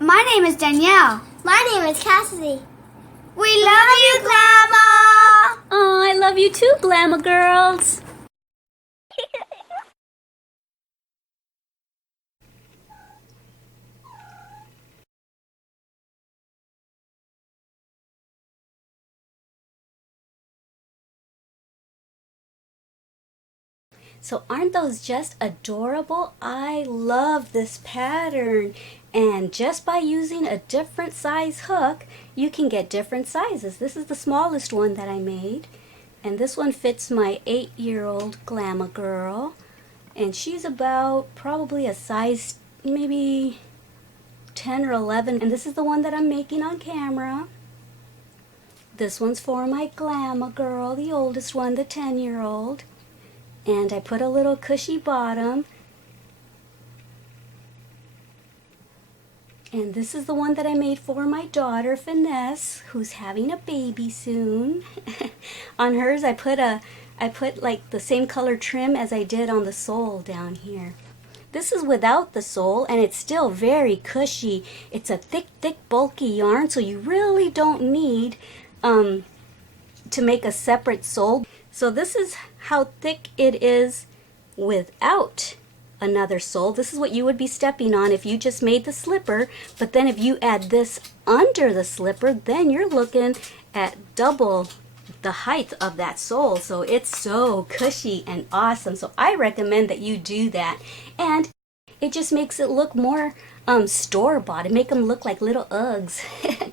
My name is Danielle. My name is Cassidy. We love you, Glama! Oh, I love you too, Glama girls. So aren't those just adorable? I love this pattern. And just by using a different size hook, you can get different sizes. This is the smallest one that I made. And this one fits my 8-year-old Glama girl. And she's about probably a size maybe 10 or 11. And this is the one that I'm making on camera. This one's for my Glama girl, the oldest one, the 10-year-old. And I put a little cushy bottom. And this is the one that I made for my daughter, Finesse, who's having a baby soon. On hers, I put like the same color trim as I did on the sole down here. This is without the sole, and it's still very cushy. It's a thick, bulky yarn, so you really don't need to make a separate sole. So this is how thick it is without another sole. This is what you would be stepping on if you just made the slipper, but then if you add this under the slipper, then you're looking at double the height of that sole. So it's so cushy and awesome. So I recommend that you do that. And it just makes it look more store-bought. It make them look like little Uggs,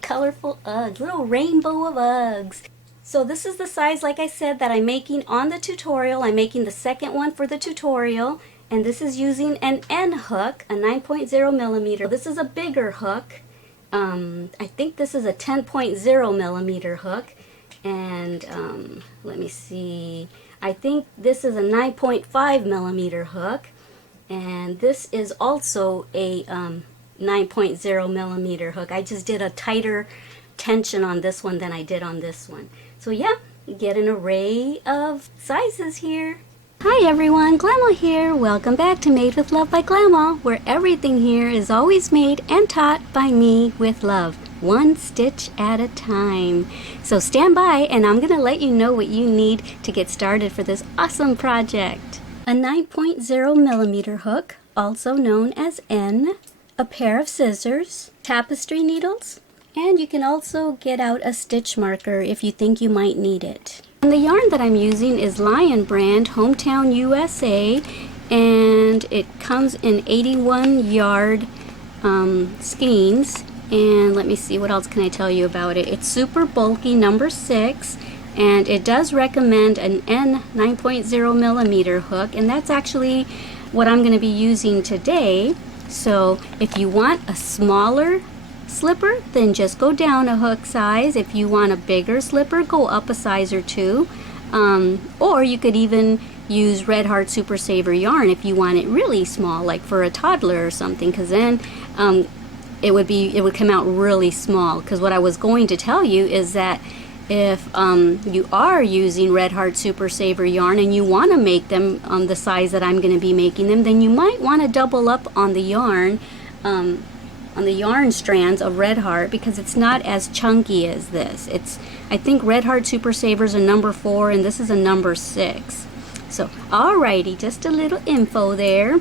colorful Uggs, little rainbow of Uggs. So this is the size, like I said, that I'm making on the tutorial. I'm making the second one for the tutorial. And this is using an N hook, a 9.0 millimeter. This is a bigger hook. I think this is a 10.0 millimeter hook. And let me see. I think this is a 9.5 millimeter hook. And this is also a 9.0 millimeter hook. I just did a tighter tension on this one than I did on this one. So yeah, you get an array of sizes here. Hi everyone, Glama here. Welcome back to Made with Love by Glama, where everything here is always made and taught by me with love, one stitch at a time. So stand by and I'm going to let you know what you need to get started for this awesome project. A 9.0 millimeter hook, also known as N, a pair of scissors, tapestry needles, and you can also get out a stitch marker if you think you might need it. And the yarn that I'm using is Lion brand, Hometown USA, and it comes in 81 yard skeins. And let me see, what else can I tell you about it? It's super bulky, number 6, and it does recommend an N 9.0 millimeter hook, and that's actually what I'm going to be using today. So if you want a smaller slipper, then just go down a hook size. If you want a bigger slipper, go up a size or 2. Or you could even use Red Heart Super Saver yarn if you want it really small, like for a toddler or something, because then it would come out really small. Because what I was going to tell you is that if you are using Red Heart Super Saver yarn and you want to make them the size that I'm going to be making them, then you might want to double up on the yarn strands of Red Heart, because it's not as chunky as this. I think Red Heart Super Saver is a number 4 and this is a number 6. So alrighty, just a little info there.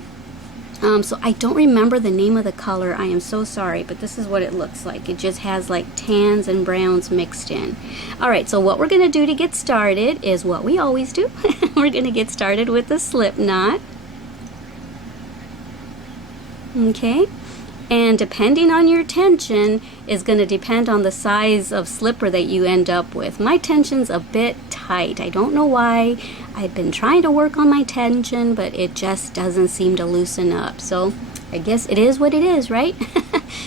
So I don't remember the name of the color, I am so sorry, but this is what it looks like. It just has like tans and browns mixed in. Alright, so what we're going to do to get started is what we always do. We're going to get started with the slip knot. Okay. And depending on your tension is going to depend on the size of slipper that you end up with. My tension's a bit tight. I don't know why. I've been trying to work on my tension, but it just doesn't seem to loosen up. So I guess it is what it is, right?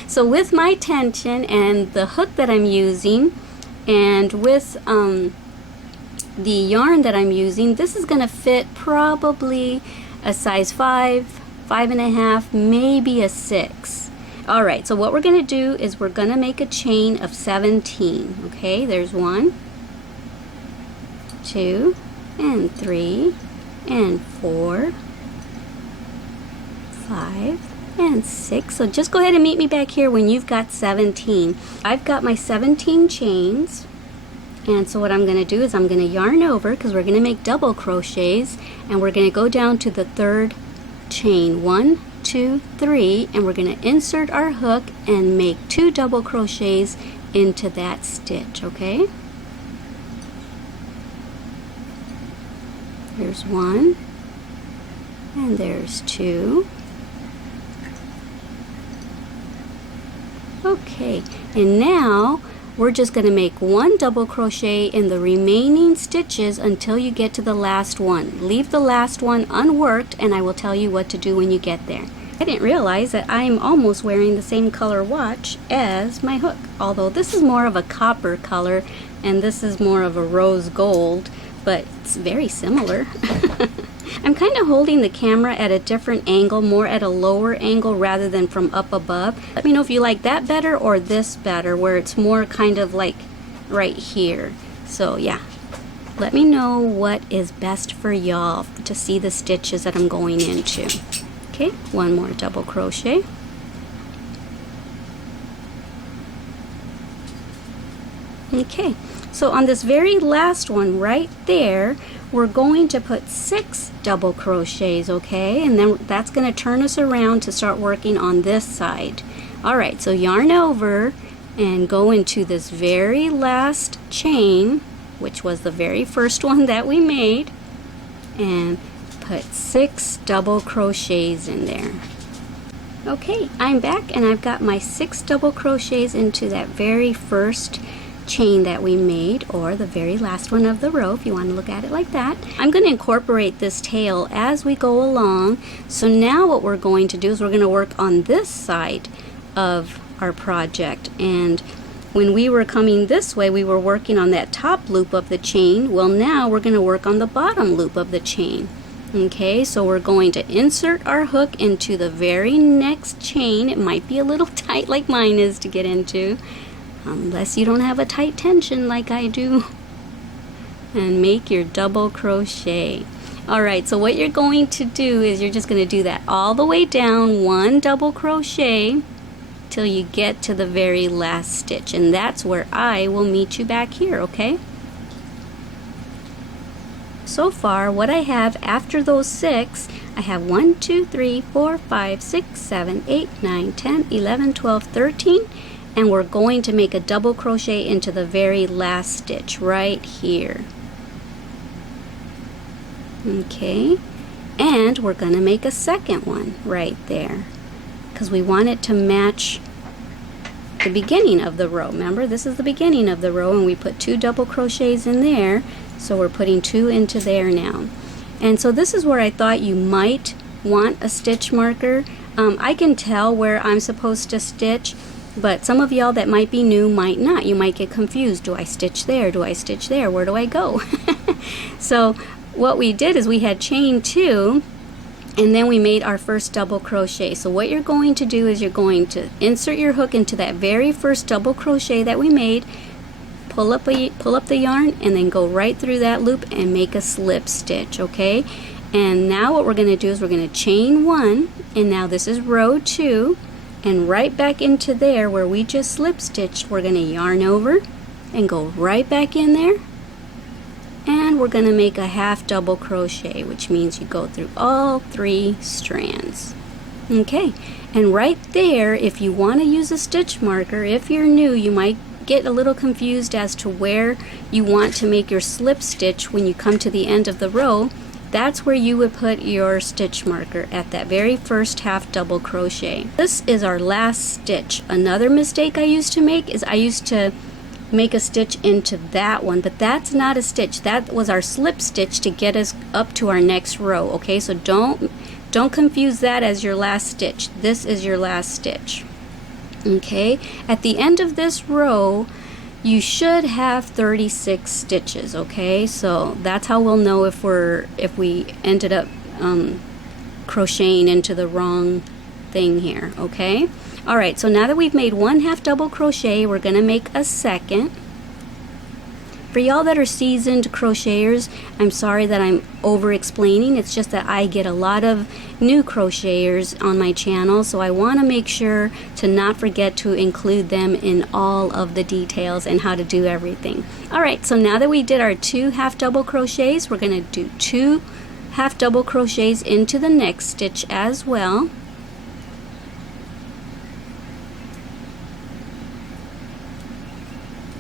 So with my tension and the hook that I'm using, and with the yarn that I'm using, this is going to fit probably a size 5, 5.5, maybe a 6. Alright, so what we're going to do is we're going to make a chain of 17. Okay, there's 1, 2, and 3, and 4, 5, and 6. So just go ahead and meet me back here when you've got 17. I've got my 17 chains. And so what I'm going to do is I'm going to yarn over, because we're going to make double crochets, and we're going to go down to the 3rd chain. 1, 2, 3, and we're going to insert our hook and make 2 double crochets into that stitch, okay? There's 1, and there's 2. Okay, and now we're just going to make 1 double crochet in the remaining stitches until you get to the last one. Leave the last one unworked, and I will tell you what to do when you get there. I didn't realize that I'm almost wearing the same color watch as my hook, although this is more of a copper color and this is more of a rose gold, but it's very similar. I'm kind of holding the camera at a different angle, more at a lower angle rather than from up above. Let me know if you like that better or this better, where it's more kind of like right here. So yeah, let me know what is best for y'all to see the stitches that I'm going into. Okay, 1 more double crochet. Okay, so on this very last one right there, we're going to put 6 double crochets, okay? And then that's going to turn us around to start working on this side. Alright, so yarn over and go into this very last chain, which was the very first one that we made, and put 6 double crochets in there. Okay, I'm back and I've got my 6 double crochets into that very first chain that we made, or the very last one of the row if you want to look at it like that. I'm going to incorporate this tail as we go along. So now what we're going to do is we're going to work on this side of our project, and when we were coming this way we were working on that top loop of the chain. Well, now we're going to work on the bottom loop of the chain. Okay, so we're going to insert our hook into the very next chain. It might be a little tight like mine is to get into, unless you don't have a tight tension like I do, and make your double crochet. Alright, so what you're going to do is you're just going to do that all the way down, 1 double crochet till you get to the very last stitch, and that's where I will meet you back here, okay? So far what I have after those 6, I have 1, 2, 3, 4, 5, 6, 7, 8, 9, 10, 11, 12, 13, and we're going to make a double crochet into the very last stitch right here. Okay, and we're going to make a second one right there because we want it to match the beginning of the row. Remember, this is the beginning of the row, and we put 2 double crochets in there, so we're putting 2 into there now. And so this is where I thought you might want a stitch marker. I can tell where I'm supposed to stitch, but some of y'all that might be new might not. You might get confused. Do I stitch there? Do I stitch there? Where do I go? So what we did is we had chain 2, and then we made our first double crochet. So what you're going to do is you're going to insert your hook into that very first double crochet that we made, pull up the yarn, and then go right through that loop and make a slip stitch, okay? And now what we're going to do is we're going to chain 1, and now this is row 2, and right back into there where we just slip stitched, we're going to yarn over and go right back in there, and we're going to make a half double crochet, which means you go through all 3 strands. Okay, and right there, if you want to use a stitch marker, if you're new, you might get a little confused as to where you want to make your slip stitch when you come to the end of the row. That's where you would put your stitch marker, at that very first half double crochet. This is our last stitch. Another mistake I used to make is I used to make a stitch into that one, but that's not a stitch. That was our slip stitch to get us up to our next row. Okay, so don't confuse that as your last stitch. This is your last stitch. Okay, at the end of this row you should have 36 stitches. Okay, so that's how we'll know if we ended up crocheting into the wrong thing here. Okay, all right, so now that we've made 1 half double crochet, we're going to make a second. For y'all that are seasoned crocheters, I'm sorry that I'm over explaining. It's just that I get a lot of new crocheters on my channel, so I want to make sure to not forget to include them in all of the details and how to do everything. Alright, so now that we did our 2 half double crochets, we're going to do 2 half double crochets into the next stitch as well.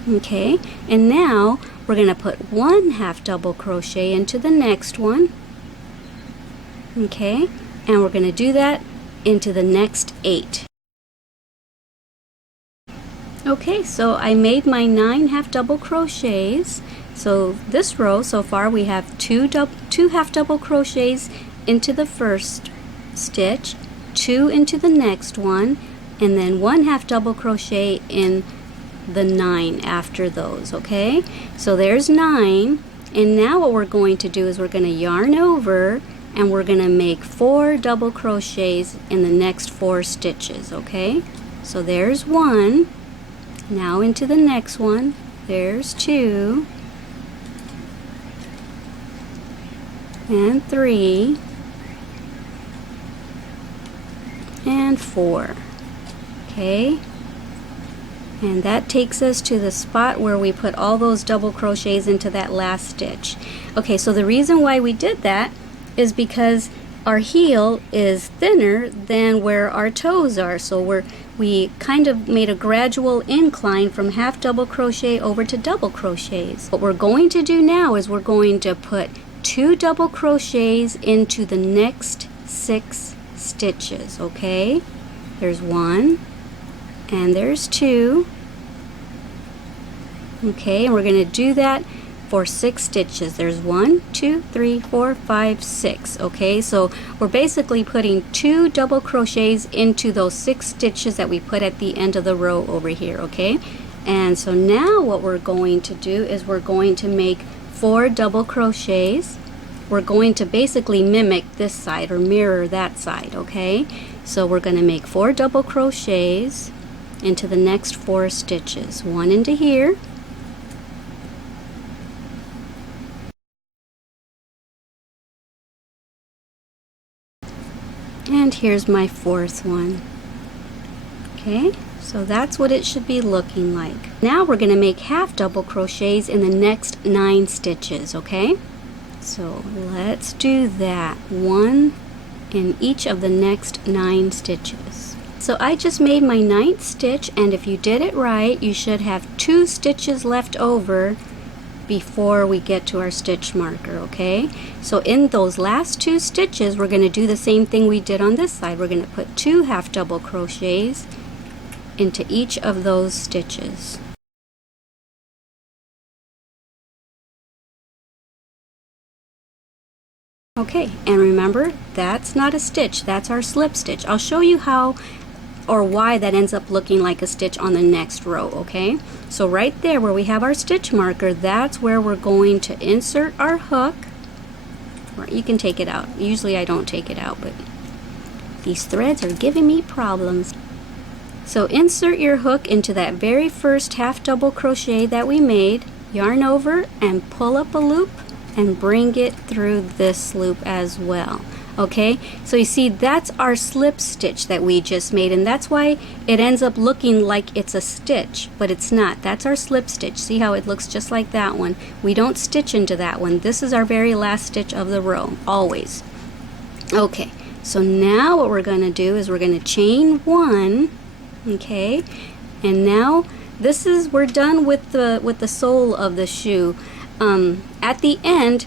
Okay, and now we're going to put 1 half double crochet into the next one. Okay, and we're going to do that into the next 8. Okay, so I made my 9 half double crochets. So this row so far we have 2 half double crochets into the first stitch, 2 into the next one, and then 1 half double crochet in the 9 after those. Okay, so there's 9, and now what we're going to do is we're going to yarn over and we're going to make 4 double crochets in the next 4 stitches. Okay, so there's 1. Now into the next one, there's 2 and 3 and 4. Okay, and that takes us to the spot where we put all those double crochets into that last stitch. Okay, so the reason why we did that is because our heel is thinner than where our toes are, so we kind of made a gradual incline from half double crochet over to double crochets. What we're going to do now is we're going to put 2 double crochets into the next 6 stitches. Okay, there's 1 and there's 2. Okay, and we're going to do that for 6 stitches. There's 1, 2, 3, 4, 5, 6. Okay, so we're basically putting 2 double crochets into those 6 stitches that we put at the end of the row over here. Okay, and so now what we're going to do is we're going to make 4 double crochets. We're going to basically mimic this side or mirror that side. Okay, so we're going to make 4 double crochets into the next 4 stitches. 1 into here, and here's my 4th one. Okay, so that's what it should be looking like. Now we're going to make half double crochets in the next 9 stitches. Okay, so let's do that. 1 in each of the next 9 stitches. So I just made my 9th stitch, and if you did it right, you should have 2 stitches left over before we get to our stitch marker. Okay, so in those last 2 stitches we're going to do the same thing we did on this side. We're going to put 2 half double crochets into each of those stitches. Okay, and remember, that's not a stitch, that's our slip stitch. I'll show you how or why that ends up looking like a stitch on the next row. Okay, so right there where we have our stitch marker, that's where we're going to insert our hook. Or you can take it out. Usually I don't take it out, but these threads are giving me problems. So insert your hook into that very first half double crochet that we made, yarn over and pull up a loop and bring it through this loop as well. Okay, so you see that's our slip stitch that we just made, and that's why it ends up looking like it's a stitch, but it's not. That's our slip stitch. See how it looks just like that one? We don't stitch into that one. This is our very last stitch of the row, always. Okay, so now what we're going to do is we're going to chain 1. Okay, and now this is, we're done with the sole of the shoe. At the end,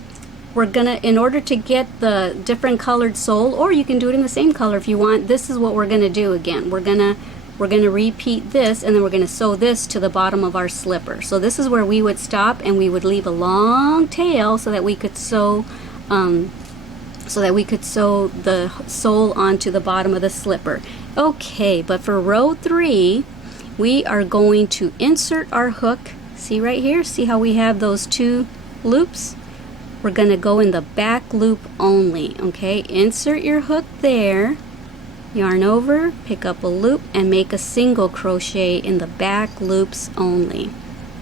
we're gonna, in order to get the different colored sole, or you can do it in the same color if you want, this is what we're gonna do again. We're gonna repeat this, and then we're gonna sew this to the bottom of our slipper. So this is where we would stop, and we would leave a long tail so that we could sew the sole onto the bottom of the slipper. Okay, but for row 3, we are going to insert our hook. See right here? See how we have those 2 loops? We're going to go in the back loop only. Okay, insert your hook there, yarn over, pick up a loop, and make a single crochet in the back loops only.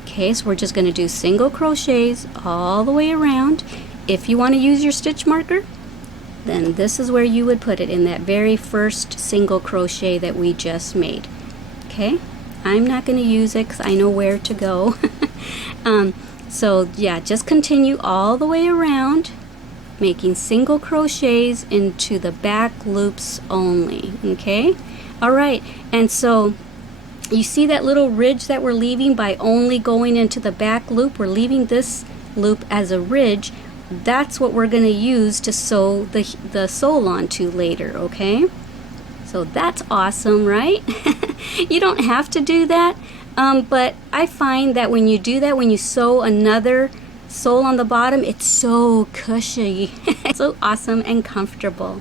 Okay, so we're just going to do single crochets all the way around. If you want to use your stitch marker, then this is where you would put it, in that very first single crochet that we just made. Okay, I'm not going to use it because I know where to go. So yeah, just continue all the way around, making single crochets into the back loops only. Okay, all right, and so you see that little ridge that we're leaving by only going into the back loop? We're leaving this loop as a ridge. That's what we're going to use to sew the sole onto later, okay? So that's awesome, right? You don't have to do that, but I find that when you do that, when you sew another sole on the bottom, it's so cushy. So awesome and comfortable.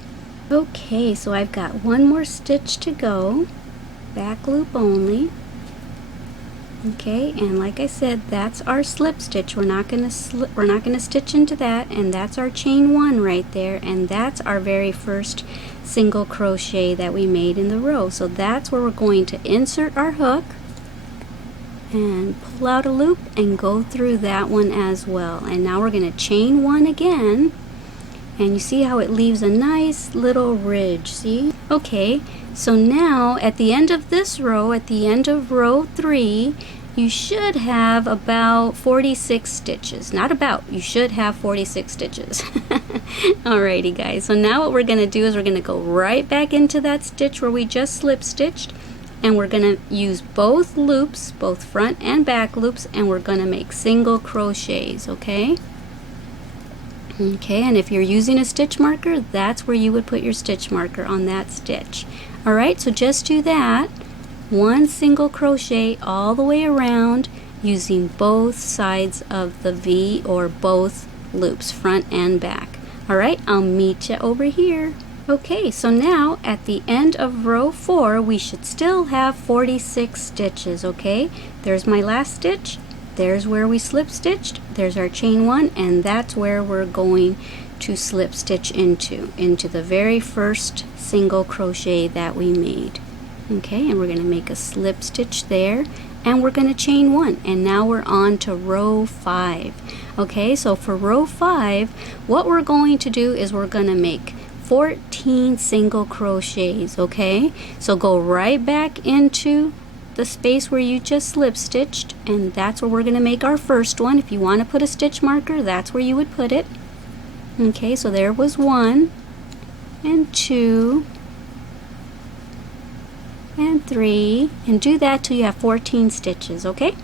Okay, so I've got one more stitch to go, back loop only. Okay, and like I said, that's our slip stitch. We're not going to stitch into that, and that's our chain 1 right there, and that's our very first single crochet that we made in the row. So that's where we're going to insert our hook and pull out a loop and go through that one as well. And now we're going to chain 1 again, and you see how it leaves a nice little ridge, see? Okay, so now at the end of this row, at the end of row 3, you should have about 46 stitches. Not about, you should have 46 stitches. Alrighty guys, so now what we're going to do is we're going to go right back into that stitch where we just slip stitched, and we're going to use both loops, both front and back loops, and we're going to make single crochets, okay? Okay, and if you're using a stitch marker, that's where you would put your stitch marker, on that stitch. Alright, so just do that. One single crochet all the way around using both sides of the V, or both loops, front and back. Alright, I'll meet you over here. Okay, so now at the end of row 4, we should still have 46 stitches, okay? There's my last stitch. There's where we slip stitched. There's our chain 1, and that's where we're going to slip stitch into the very first single crochet that we made. Okay, and we're going to make a slip stitch there, and we're going to chain 1, and now we're on to row 5. Okay, so for row 5, what we're going to do is we're going to make 14 single crochets. Okay, so go right back into the space where you just slip stitched, and that's where we're going to make our first one. If you want to put a stitch marker, that's where you would put it. Okay, so there was 1 and 2 and 3, and do that till you have 14 stitches, okay?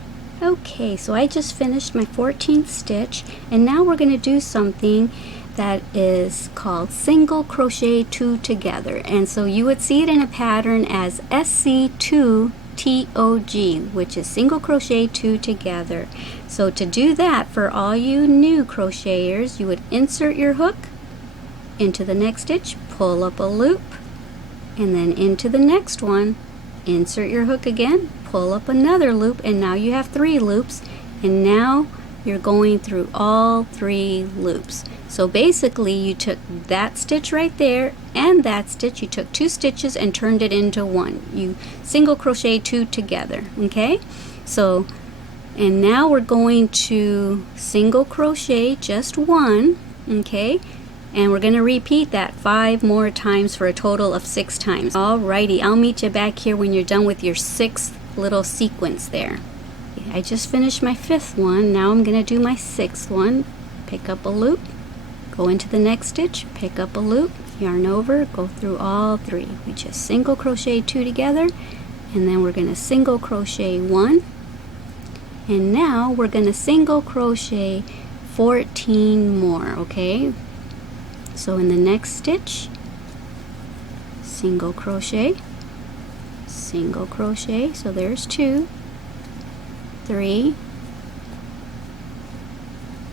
Okay, so I just finished my 14th stitch, and now we're going to do something that is called single crochet 2 together, and so you would see it in a pattern as SC2TOG, which is single crochet 2 together. So to do that, for all you new crocheters, you would insert your hook into the next stitch, pull up a loop, and then into the next one, insert your hook again, pull up another loop, and now you have 3 loops, and now you're going through all 3 loops. So basically you took that stitch right there and that stitch, you took 2 stitches and turned it into 1. You single crochet 2 together, okay? So, and now we're going to single crochet just 1, okay? And we're going to repeat that 5 more times for a total of 6 times. Alrighty, I'll meet you back here when you're done with your 6th little sequence there. I just finished my 5th one. Now I'm going to do my 6th one. Pick up a loop, go into the next stitch, pick up a loop, yarn over, go through all 3. We just single crochet 2 together, and then we're going to single crochet 1. And now we're going to single crochet 14 more, okay? So in the next stitch, single crochet, so there's 2, 3,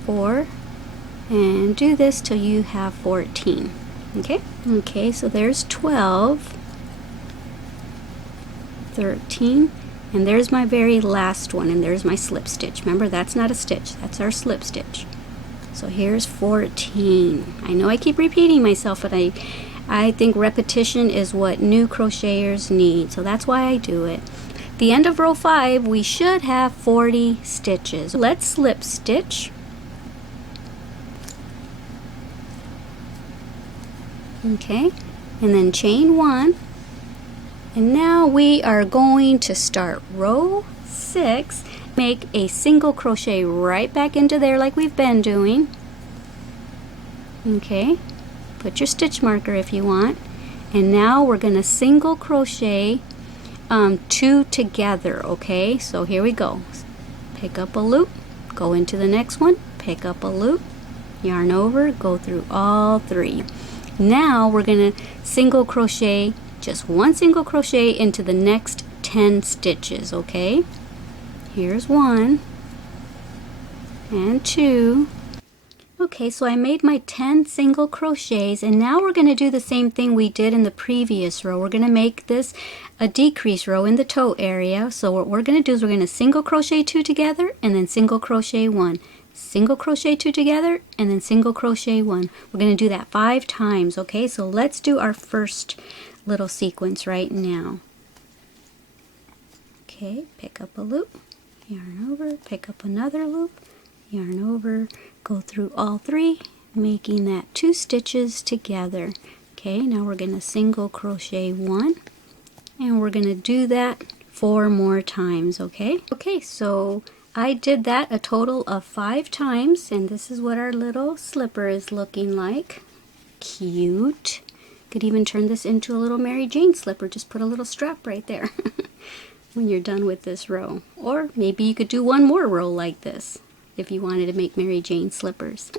4, and do this till you have 14. Okay, so there's 12, 13, and there's my very last one, and there's my slip stitch. Remember, that's not a stitch, that's our slip stitch. So here's 14. I know I keep repeating myself, but I think repetition is what new crocheters need, so that's why I do it. the end of row 5, we should have 40 stitches. Let's slip stitch. Okay, and then chain 1. And now we are going to start row 6. Make a single crochet right back into there like we've been doing. Okay, put your stitch marker if you want. And now we're going to single crochet 2 together. Okay, so here we go. Pick up a loop, go into the next one, pick up a loop, yarn over, go through all 3. Now we're going to single crochet, just 1 single crochet into the next 10 stitches. Okay, here's 1 and 2. Okay, so I made my 10 single crochets, and now we're going to do the same thing we did in the previous row. We're going to make this a decrease row in the toe area. So what we're going to do is we're going to single crochet 2 together and then single crochet 1. Single crochet 2 together and then single crochet 1. We're going to do that 5 times. Okay, so let's do our first little sequence right now. Okay, pick up a loop, yarn over, pick up another loop, yarn over, go through all 3, making that 2 stitches together. Okay, now we're going to single crochet 1, and we're going to do that 4 more times. Okay, so I did that a total of 5 times, and this is what our little slipper is looking like. Cute. Could even turn this into a little Mary Jane slipper. Just put a little strap right there when you're done with this row. Or maybe you could do one more row like this if you wanted to make Mary Jane slippers.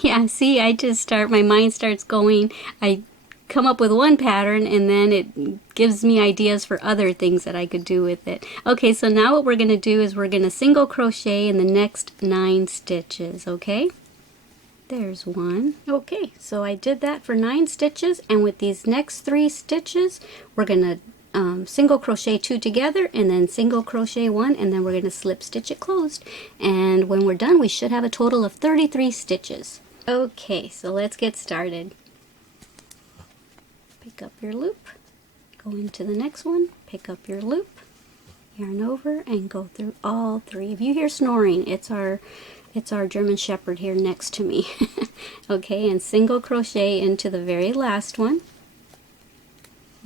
Yeah, see, my mind starts going. I come up with one pattern and then it gives me ideas for other things that I could do with it. Okay, so now what we're going to do is we're going to single crochet in the next 9 stitches. Okay, there's 1. Okay, so I did that for 9 stitches, and with these next 3 stitches we're going to single crochet 2 together and then single crochet 1, and then we're going to slip stitch it closed, and when we're done we should have a total of 33 stitches. Okay, so let's get started. Pick up your loop, go into the next one, pick up your loop, yarn over, and go through all 3. If you hear snoring, it's our German Shepherd here next to me. Okay, and single crochet into the very last one.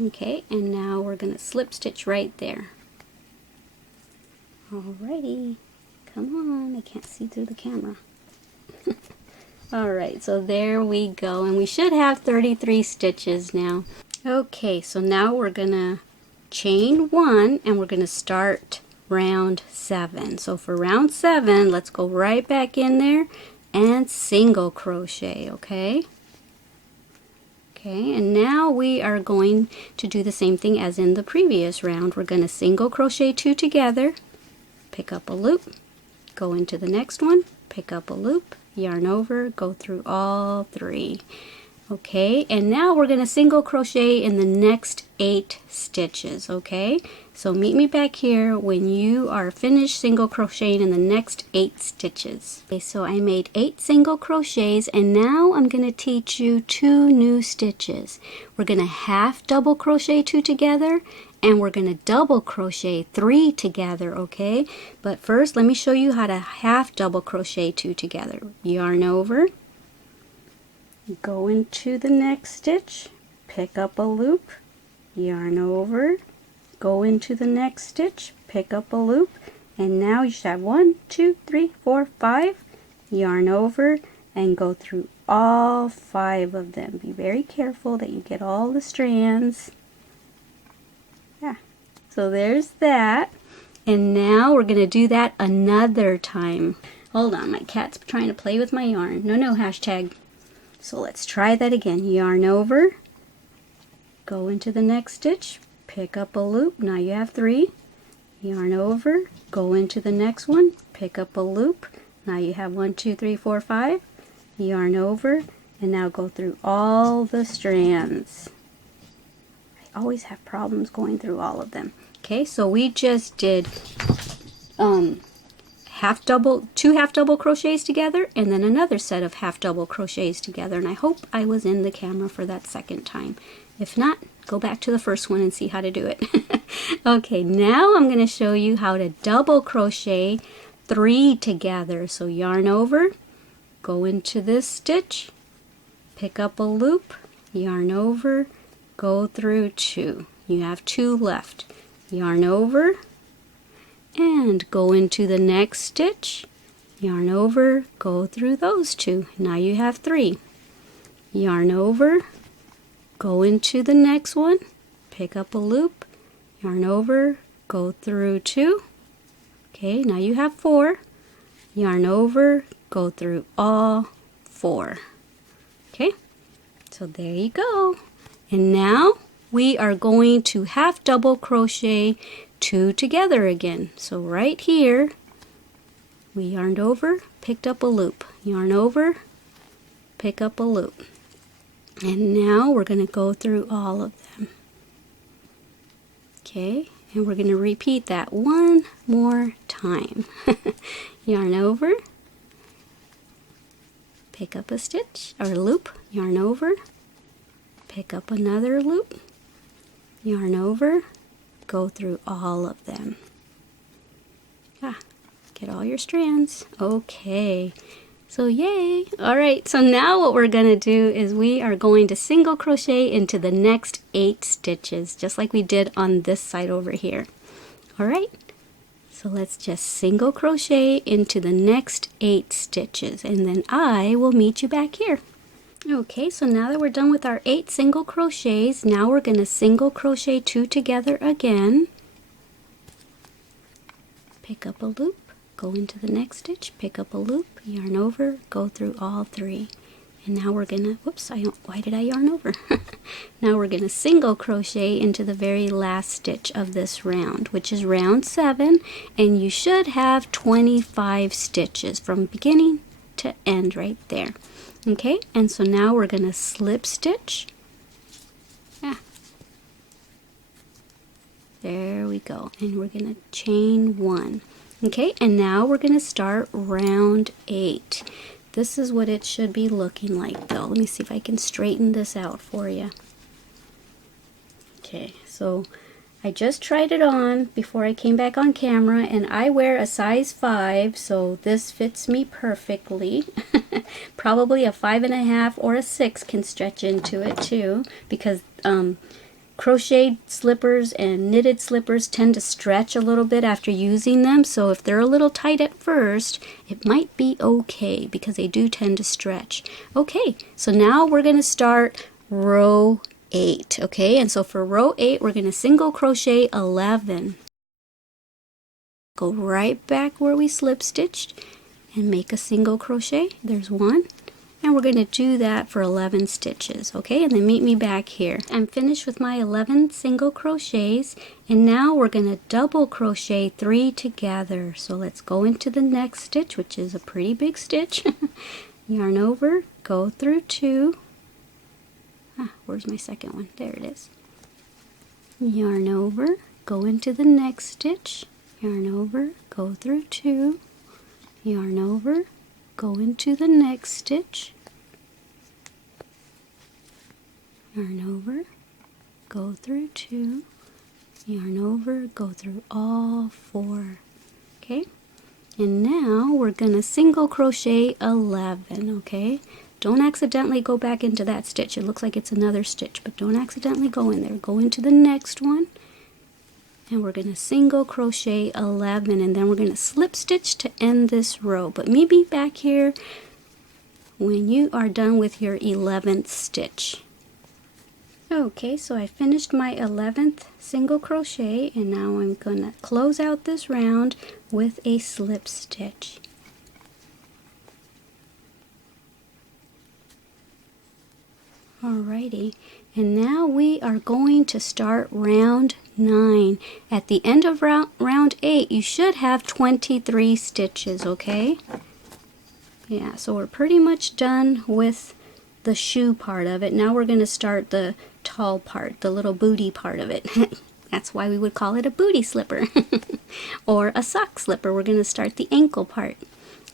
Okay, and now we're going to slip stitch right there. Alrighty, come on, I can't see through the camera. Alright, so there we go, and we should have 33 stitches now. Okay, so now we're going to chain 1 and we're going to start round 7. So for round 7, let's go right back in there and single crochet. Okay, and now we are going to do the same thing as in the previous round. We're going to single crochet 2 together, pick up a loop, go into the next one, pick up a loop, yarn over, go through all 3. Okay, and now we're going to single crochet in the next 8 stitches. Okay, so meet me back here when you are finished single crocheting in the next 8 stitches. Okay, so I made 8 single crochets, and now I'm going to teach you 2 new stitches. We're going to half double crochet 2 together, and we're going to double crochet 3 together. Okay, but first let me show you how to half double crochet 2 together. Yarn over, go into the next stitch, pick up a loop, yarn over, go into the next stitch, pick up a loop, and now you should have 1, 2, 3, 4, 5, yarn over, and go through all 5 of them. Be very careful that you get all the strands. Yeah, so there's that. And now we're going to do that another time. Hold on, my cat's trying to play with my yarn. No, hashtag. So let's try that again. Yarn over, go into the next stitch, pick up a loop. Now you have 3. Yarn over, go into the next one, pick up a loop. Now you have 1, 2, 3, 4, 5. Yarn over, and now go through all the strands. I always have problems going through all of them. Okay, so we just did two half double crochets together, and then another set of half double crochets together, and I hope I was in the camera for that second time. If not, go back to the first one and see how to do it. Okay, now I'm going to show you how to double crochet 3 together. So yarn over, go into this stitch, pick up a loop, yarn over, go through 2. You have 2 left. Yarn over and go into the next stitch, yarn over, go through those 2. Now you have 3. Yarn over, go into the next one, pick up a loop, yarn over, go through 2. Okay, now you have 4. Yarn over, go through all 4. Okay, so there you go. And now we are going to half double crochet 2 together again. So right here, we yarned over, picked up a loop, yarn over, pick up a loop. And now we're going to go through all of them. Okay, and we're going to repeat that one more time. Yarn over, pick up a stitch or loop, yarn over, pick up another loop, yarn over, go through all of them. Get all your strands. Okay, so yay. All right, so now what we're gonna do is we are going to single crochet into the next 8 stitches, just like we did on this side over here. All right, so let's just single crochet into the next 8 stitches, and then I will meet you back here. Okay, so now that we're done with our 8 single crochets, now we're gonna single crochet 2 together again. Pick up a loop, go into the next stitch, pick up a loop, yarn over, go through all 3. And now we're gonna, whoops, why did I yarn over? Now we're gonna single crochet into the very last stitch of this round, which is round 7, and you should have 25 stitches from beginning to end right there. Okay, and so now we're gonna slip stitch. There we go, and we're gonna chain 1. Okay, and now we're going to start round 8. This is what it should be looking like though. Let me see if I can straighten this out for you. Okay, so I just tried it on before I came back on camera, and I wear a size 5, so this fits me perfectly. Probably a 5.5 or a 6 can stretch into it too, because crocheted slippers and knitted slippers tend to stretch a little bit after using them, so if they're a little tight at first, it might be okay because they do tend to stretch. Okay, so now we're going to start row 8. Okay, and so for row 8, we're going to single crochet 11. Go right back where we slip stitched and make a single crochet. There's 1. And we're going to do that for 11 stitches, okay? And then meet me back here. I'm finished with my 11 single crochets, and now we're going to double crochet 3 together. So let's go into the next stitch, which is a pretty big stitch. Yarn over, go through 2. Where's my second one? There it is. Yarn over, go into the next stitch. Yarn over, go through 2. Yarn over, go into the next stitch, yarn over, go through 2, yarn over, go through all 4. Okay, and now we're gonna single crochet 11. Okay, don't accidentally go back into that stitch. It looks like it's another stitch, but don't accidentally go in there. Go into the next one, and we're going to single crochet 11, and then we're going to slip stitch to end this row. But meet me back here when you are done with your 11th stitch. Okay, so I finished my 11th single crochet, and now I'm going to close out this round with a slip stitch. Alrighty, and now we are going to start round 9. At the end of round 8, you should have 23 stitches, okay? Yeah, so we're pretty much done with the shoe part of it. Now we're going to start the tall part, the little booty part of it. That's why we would call it a booty slipper. Or a sock slipper. We're going to start the ankle part.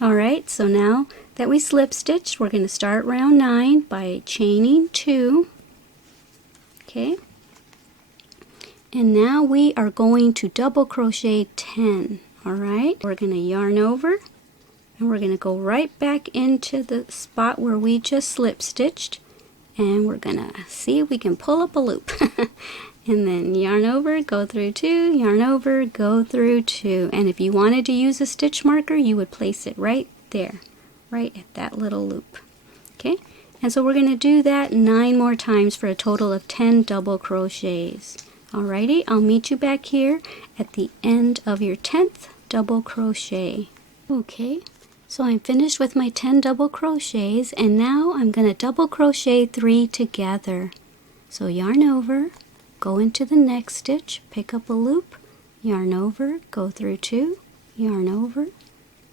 Alright, so now that we slip stitched, we're going to start round 9 by chaining 2. Okay, And now we are going to double crochet 10. All right, we're going to yarn over and we're going to go right back into the spot where we just slip stitched, and we're going to see if we can pull up a loop. And then yarn over, go through 2, yarn over, go through 2. And if you wanted to use a stitch marker, you would place it right there, right at that little loop. Okay, and so we're going to do that 9 more times for a total of 10 double crochets. Alrighty, I'll meet you back here at the end of your 10th double crochet. Okay, so I'm finished with my 10 double crochets, and now I'm going to double crochet 3 together. So yarn over, go into the next stitch, pick up a loop, yarn over, go through 2, yarn over,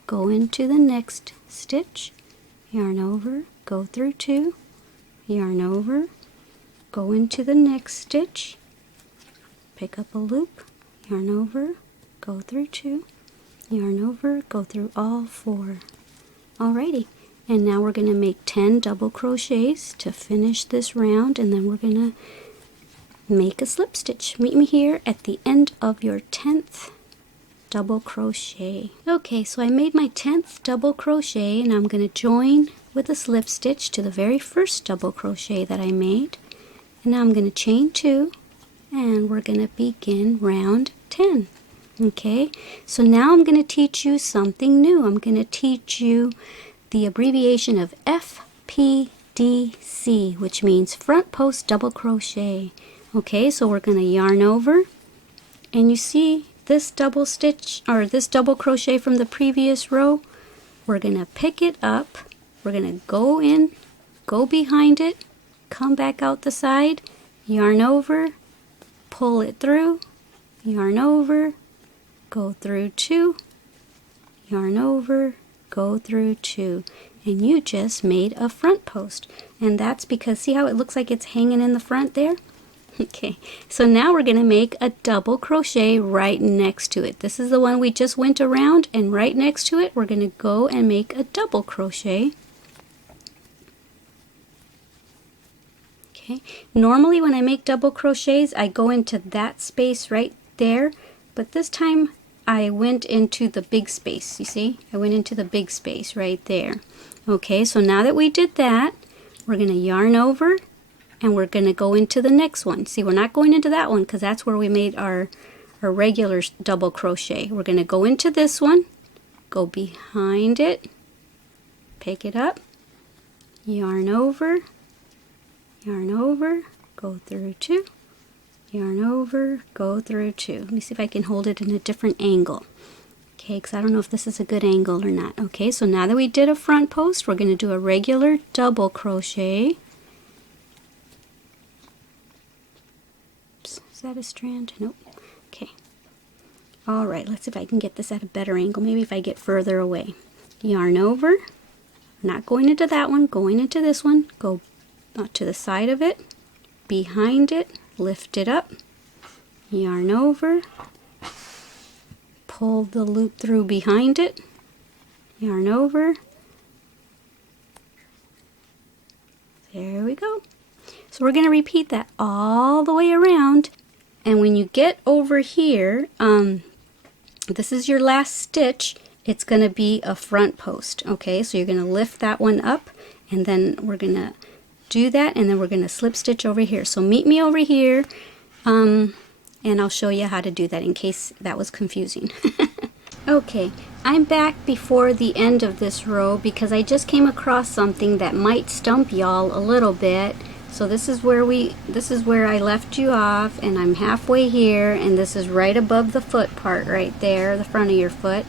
go into the next stitch, yarn over, go through 2, yarn over, go into the next stitch, pick up a loop, yarn over, go through 2, yarn over, go through all 4. Alrighty, and now we're going to make 10 double crochets to finish this round, and then we're going to make a slip stitch. Meet me here at the end of your 10th double crochet. Okay, so I made my 10th double crochet, and I'm going to join with a slip stitch to the very first double crochet that I made. And now I'm going to chain 2, and we're going to begin round 10. Okay, so now I'm going to teach you something new. I'm going to teach you the abbreviation of FPDC, which means front post double crochet. Okay, so we're going to yarn over, and you see this double stitch or this double crochet from the previous row. We're going to pick it up, we're going to go in, go behind it, come back out the side, yarn over, pull it through, yarn over, go through 2, yarn over, go through 2, and you just made a front post. And that's because, see how it looks like it's hanging in the front there? Okay, so now we're going to make a double crochet right next to it. This is the one we just went around, and right next to it we're going to go and make a double crochet. Okay, normally when I make double crochets I go into that space right there, but this time I went into the big space. You see, I went into the big space right there. Okay, so now that we did that, we're going to yarn over and we're going to go into the next one. See, we're not going into that one because that's where we made our regular double crochet. We're going to go into this one, go behind it, pick it up, yarn over, go through 2, yarn over, go through 2. Let me see if I can hold it in a different angle. Okay, because I don't know if this is a good angle or not. Okay, so now that we did a front post, we're going to do a regular double crochet. Oops, is that a strand? Nope. Okay. All right, let's see if I can get this at a better angle. Maybe if I get further away. Yarn over, not going into that one, going into this one, go to the side of it, behind it, lift it up, yarn over, pull the loop through behind it, yarn over, there we go. So we're going to repeat that all the way around, and when you get over here, this is your last stitch, it's going to be a front post. Okay, so you're going to lift that one up, and then we're going to do that, and then we're going to slip stitch over here. So meet me over here, and I'll show you how to do that in case that was confusing. Okay, I'm back before the end of this row because I just came across something that might stump y'all a little bit. So this is where I left you off, and I'm halfway here, and this is right above the foot part right there, the front of your foot.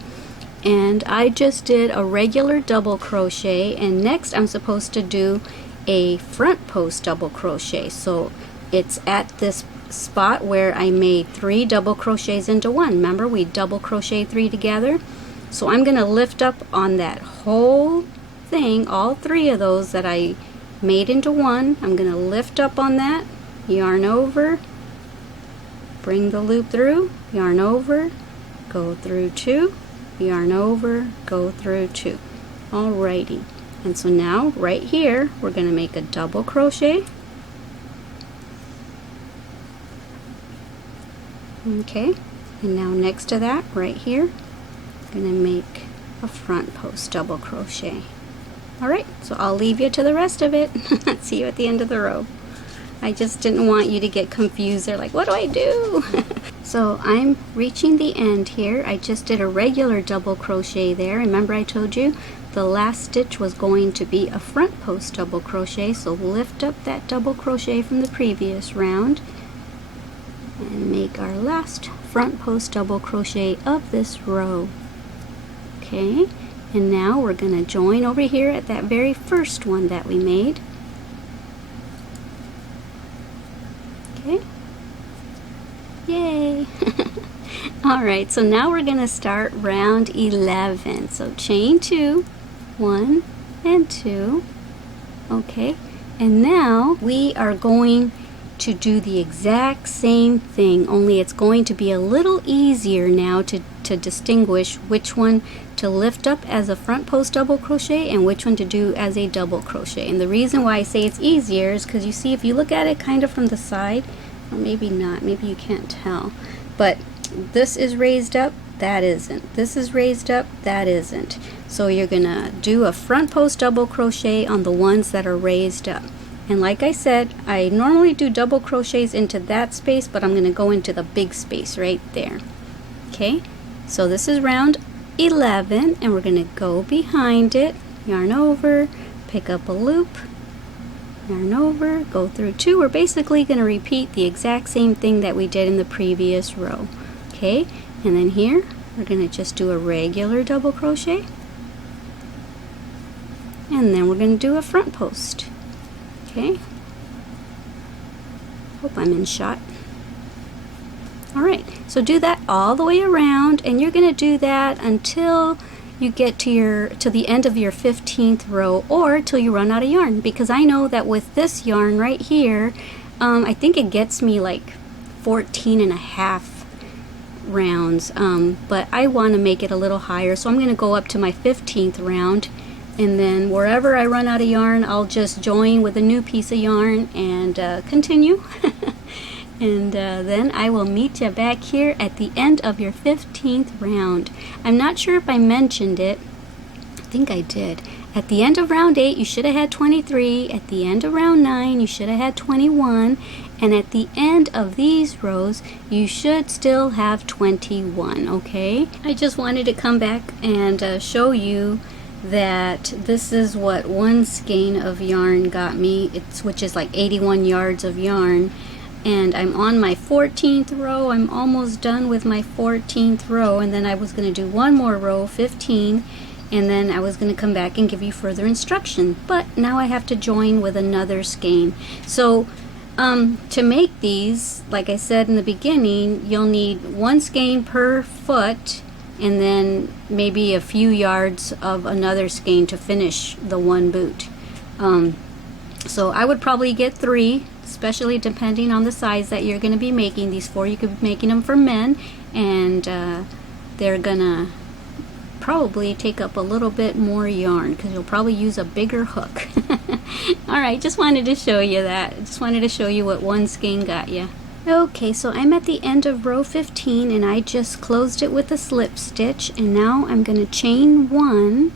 And I just did a regular double crochet, and next I'm supposed to do a front post double crochet. So it's at this spot where I made 3 double crochets into 1. Remember, we double crochet 3 together. So I'm going to lift up on that whole thing, all 3 of those that I made into 1. I'm going to lift up on that, yarn over, bring the loop through, yarn over, go through 2, yarn over, go through 2. Alrighty. And so now right here we're going to make a double crochet, Okay, and now next to that, right here, I'm gonna make a front post double crochet. Alright, so I'll leave you to the rest of it. See you at the end of the row. I just didn't want you to get confused. They're like, what do I do? So I'm reaching the end here. I just did a regular double crochet there. Remember I told you the last stitch was going to be a front post double crochet, so lift up that double crochet from the previous round and make our last front post double crochet of this row. Okay, and now we're going to join over here at that very first one that we made. Okay, yay. Alright, so now we're going to start round 11. So chain 2, 1 and 2. Okay, and now we are going to do the exact same thing, only it's going to be a little easier now to distinguish which one to lift up as a front post double crochet and which one to do as a double crochet. And the reason why I say it's easier is because you see, if you look at it kind of from the side, or maybe not, maybe you can't tell, but this is raised up, that isn't. This is raised up, that isn't. So you're gonna do a front post double crochet on the ones that are raised up. And like I said, I normally do double crochets into that space, but I'm gonna go into the big space right there. Okay, so this is round 11, and we're gonna go behind it, yarn over, pick up a loop, yarn over, go through 2. We're basically gonna repeat the exact same thing that we did in the previous row. Okay, and then here we're gonna just do a regular double crochet, and then we're gonna do a front post. Okay, hope I'm in shot. Alright, so do that all the way around, and you're gonna do that until you get to the end of your 15th row, or till you run out of yarn, because I know that with this yarn right here, I think it gets me like 14 and a half rounds, but I want to make it a little higher, so I'm going to go up to my 15th round, and then wherever I run out of yarn, I'll just join with a new piece of yarn and continue. And then I will meet you back here at the end of your 15th round. I'm not sure if I mentioned it. I think I did. At the end of round 8, you should have had 23. At the end of round 9, you should have had 21. And at the end of these rows, you should still have 21, okay? I just wanted to come back and show you that this is what one skein of yarn got me, which is like 81 yards of yarn. And I'm on my 14th row. I'm almost done with my 14th row, and then I was going to do one more row, 15, and then I was going to come back and give you further instruction. But now I have to join with another skein. So to make these, like I said in the beginning, you'll need one skein per foot, and then maybe a few yards of another skein to finish the one boot. So I would probably get 3, especially depending on the size that you're going to be making these for. You could be making them for men, and they're gonna probably take up a little bit more yarn because you'll probably use a bigger hook. Alright, just wanted to show you that. Just wanted to show you what one skein got you. Okay, so I'm at the end of row 15, and I just closed it with a slip stitch, and now I'm going to chain 1,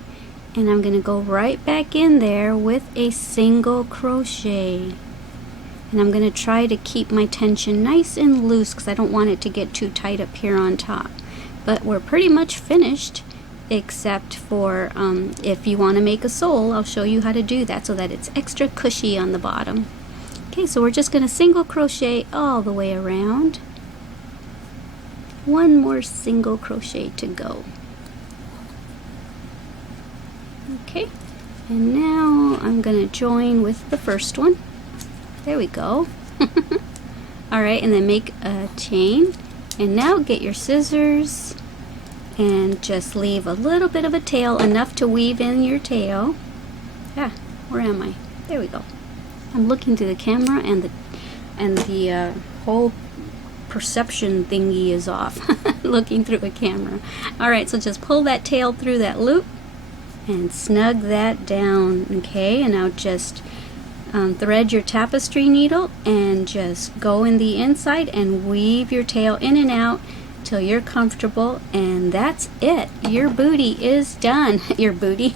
and I'm going to go right back in there with a single crochet. And I'm going to try to keep my tension nice and loose because I don't want it to get too tight up here on top. But we're pretty much finished, except for if you want to make a sole, I'll show you how to do that so that it's extra cushy on the bottom. Okay, so we're just going to single crochet all the way around. One more single crochet to go. Okay, and now I'm going to join with the first one. There we go. Alright, and then make a chain, and now get your scissors and just leave a little bit of a tail, enough to weave in your tail. Where am I? There we go. I'm looking through the camera, and the whole perception thingy is off. Looking through a camera. Alright, so just pull that tail through that loop and snug that down. Okay, and now just thread your tapestry needle and just go in the inside and weave your tail in and out till you're comfortable, and that's it. Your booty is done. Your booty,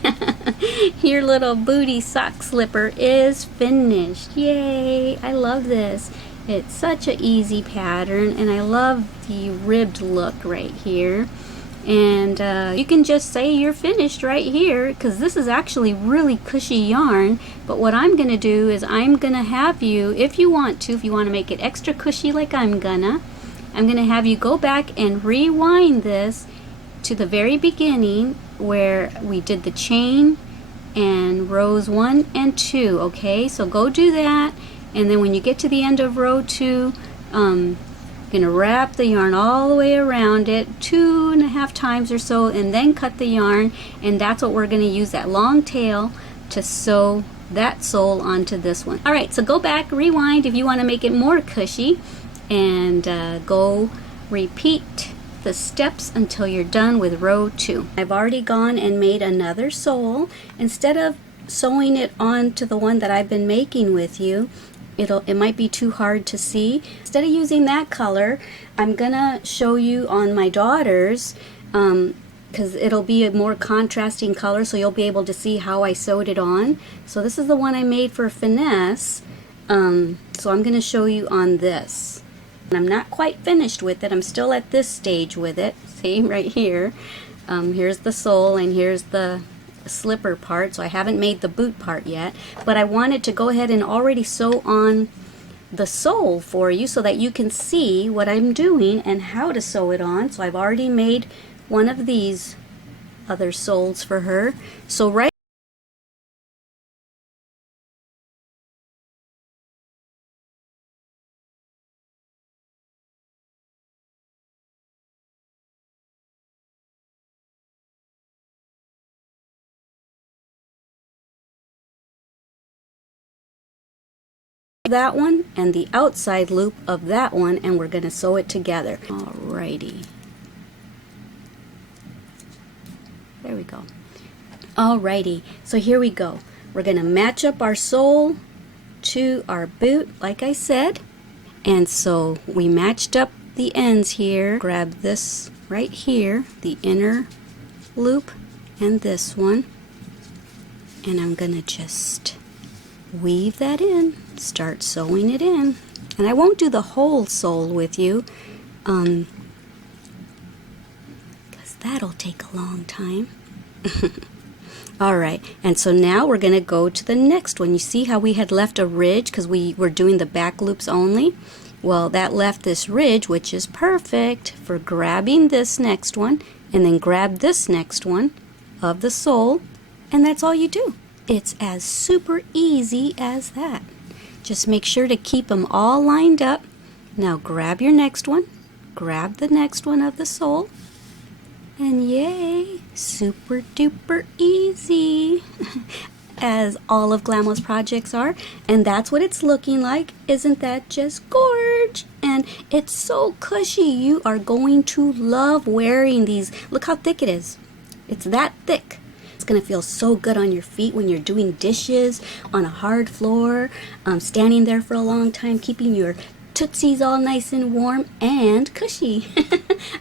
your little booty sock slipper is finished. Yay! I love this. It's such an easy pattern, and I love the ribbed look right here. And you can just say you're finished right here, because this is actually really cushy yarn. But what I'm gonna do is I'm gonna have you, if you want to make it extra cushy like I'm gonna have you go back and rewind this to the very beginning where we did the chain and rows 1 and 2. Okay, so go do that, and then when you get to the end of row 2, gonna wrap the yarn all the way around it 2.5 times or so, and then cut the yarn, and that's what we're gonna use, that long tail, to sew that sole onto this one. All right, so go back, rewind if you want to make it more cushy, and go repeat the steps until you're done with row 2. I've already gone and made another sole. Instead of sewing it onto the one that I've been making with you, it might be too hard to see. Instead of using that color, I'm gonna show you on my daughter's, because it'll be a more contrasting color, so you'll be able to see how I sewed it on. So this is the one I made for Finesse, so I'm gonna show you on this. And I'm not quite finished with it. I'm still at this stage with it. See, right here. Here's the sole and here's the slipper part, so I haven't made the boot part yet, but I wanted to go ahead and already sew on the sole for you so that you can see what I'm doing and how to sew it on. So I've already made one of these other soles for her. So right that one and the outside loop of that one, and we're going to sew it together. Alrighty. There we go. Alrighty, so here we go. We're going to match up our sole to our boot like I said, and so we matched up the ends here. Grab this right here, the inner loop, and this one, and I'm going to just weave that in, start sewing it in. And I won't do the whole sole with you because that'll take a long time. Alright, and so now we're going to go to the next one. You see how we had left a ridge because we were doing the back loops only? Well, that left this ridge, which is perfect for grabbing this next one, and then grab this next one of the sole, and that's all you do. It's as super easy as that. Just make sure to keep them all lined up. Now grab your next one, grab the next one of the sole, and yay, super duper easy. As all of Glama's projects are, and that's what it's looking like. Isn't that just gorge? And it's so cushy. You are going to love wearing these. Look how thick it is. It's that thick. It's gonna feel so good on your feet when you're doing dishes on a hard floor, standing there for a long time, keeping your tootsies all nice and warm and cushy.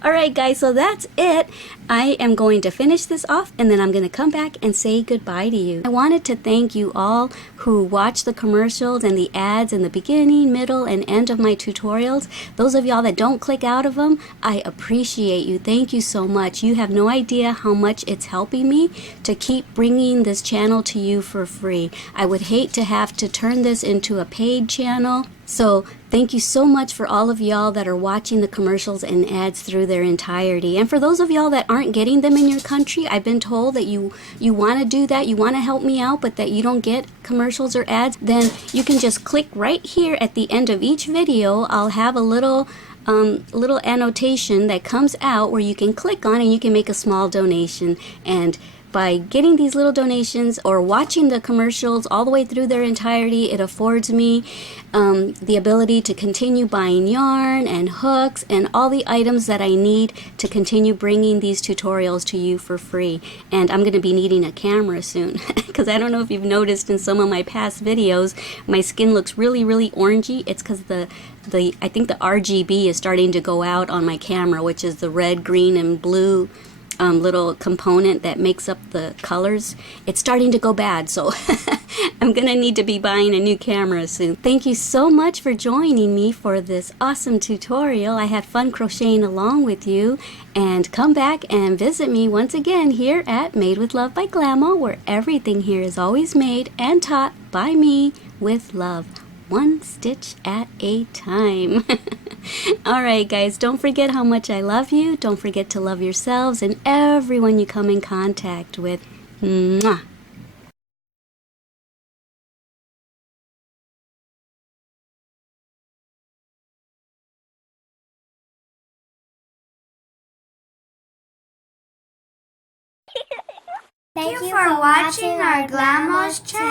Alright guys, so that's it. I am going to finish this off, and then I'm going to come back and say goodbye to you. I wanted to thank you all who watch the commercials and the ads in the beginning, middle, and end of my tutorials. Those of y'all that don't click out of them, I appreciate you. Thank you so much. You have no idea how much it's helping me to keep bringing this channel to you for free. I would hate to have to turn this into a paid channel. So thank you so much for all of y'all that are watching the commercials and ads through their entirety. And for those of y'all that aren't getting them in your country, I've been told that you want to do that, you want to help me out, but that you don't get commercials or ads, then you can just click right here at the end of each video. I'll have a little annotation that comes out where you can click on and you can make a small donation, and by getting these little donations or watching the commercials all the way through their entirety, it affords me the ability to continue buying yarn and hooks and all the items that I need to continue bringing these tutorials to you for free. And I'm going to be needing a camera soon because I don't know if you've noticed in some of my past videos, my skin looks really orangey. It's because I think the RGB is starting to go out on my camera, which is the red, green, and blue little component that makes up the colors. It's starting to go bad, so I'm gonna need to be buying a new camera soon. Thank you so much for joining me for this awesome tutorial. I had fun crocheting along with you, and come back and visit me once again here at Made with Love by Glama, where everything here is always made and taught by me with love, one stitch at a time. Alright guys, don't forget how much I love you. Don't forget to love yourselves and everyone you come in contact with. Mwah! Thank you for watching our Glama's channel.